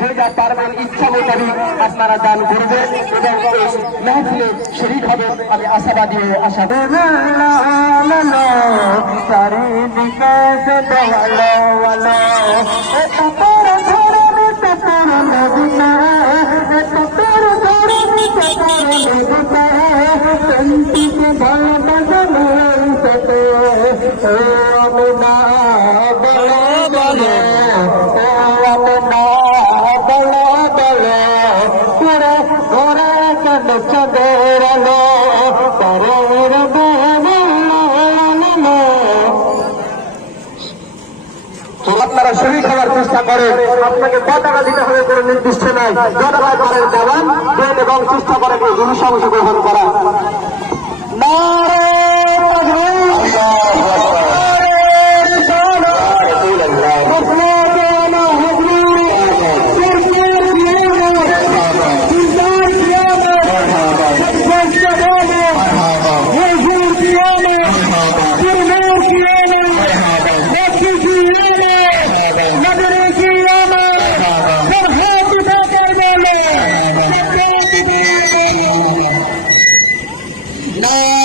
যে যা পারবেন ইচ্ছা মোতাবিক আপনারা দান করবেন এবং এই মেহফিলে শরীক হবেন আমি আশাবাদী হয়ে আশা চারিদিকে আপনারা শরীর খাওয়ার চেষ্টা করেন আপনাকে পতাকা দিতে হবে কোনো নির্দিষ্ট নয় জনগণ করেন দেওয়ান দেন এবং চেষ্টা করেন জিনিস অংশগ্রহণ করা No!